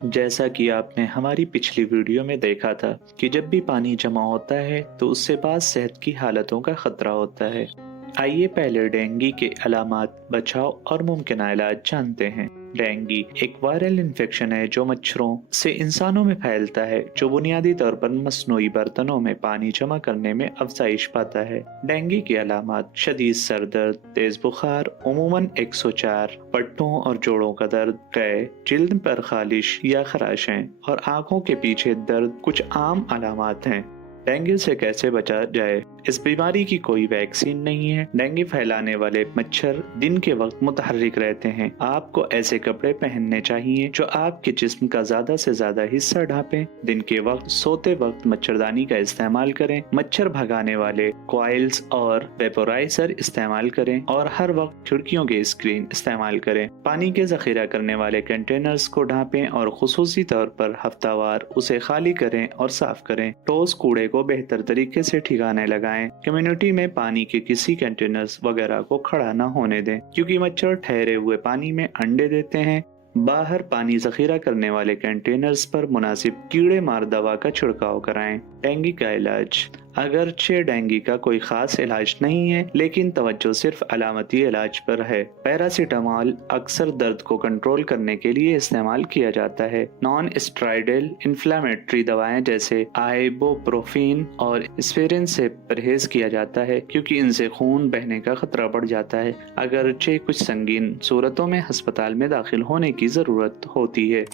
जैसा कि आपने हमारी पिछली वीडियो में देखा था कि जब भी पानी जमा होता है तो उससे बाद सेहत की हालतों का खतरा होता है। आइए पहले डेंगू के अलामात, बचाव और मुमकिन इलाज जानते हैं। डेंगू एक वायरल इन्फेक्शन है जो मच्छरों से इंसानों में फैलता है, जो बुनियादी तौर पर मसनूई बर्तनों में पानी जमा करने में अफजाइश पाता है। डेंगू की अलामात शदीद सर दर्द, तेज बुखार, उमूमन 104, पट्टों और जोड़ों का दर्द, कै, जिल्द पर खालिश या खराशें और आंखों के पीछे दर्द कुछ आम अलामात हैं। डेंगू से कैसे बचा जाए? इस बीमारी की कोई वैक्सीन नहीं है। डेंगू फैलाने वाले मच्छर दिन के वक्त मुतहर्रिक रहते हैं। आपको ऐसे कपड़े पहनने चाहिए जो आपके जिस्म का ज्यादा से ज्यादा हिस्सा ढांपें। दिन के वक्त सोते वक्त मच्छरदानी का इस्तेमाल करें। मच्छर भगाने वाले कॉइल्स और वेपोराइजर इस्तेमाल करें और हर वक्त खिड़कियों के स्क्रीन इस्तेमाल करें। पानी के जखीरा करने वाले कंटेनर्स को ढांपें और खुसूसी तौर पर हफ्तावार उसे खाली करें और साफ करें। ठोस कूड़े को बेहतर तरीके से ठिकाने लगाएं। कम्युनिटी में पानी के किसी कंटेनर्स वगैरह को खड़ा न होने दें, क्योंकि मच्छर ठहरे हुए पानी में अंडे देते हैं। बाहर पानी जखीरा करने वाले कंटेनर्स पर मुनासिब कीड़े मार दवा का छिड़काव कराएं। डेंगू का इलाज। अगरचे डेंगू का कोई खास इलाज नहीं है, लेकिन तवज्जो सिर्फ अलामती इलाज पर है। पैरासीटामोल अक्सर दर्द को कंट्रोल करने के लिए इस्तेमाल किया जाता है। नॉन स्टेरॉयडल इन्फ्लेमेटरी दवाएं जैसे आइबुप्रोफेन और एस्पिरिन से परहेज किया जाता है, क्योंकि इनसे खून बहने का खतरा बढ़ जाता है। अगरचे कुछ संगीन सूरतों में अस्पताल में दाखिल होने की जरूरत होती है।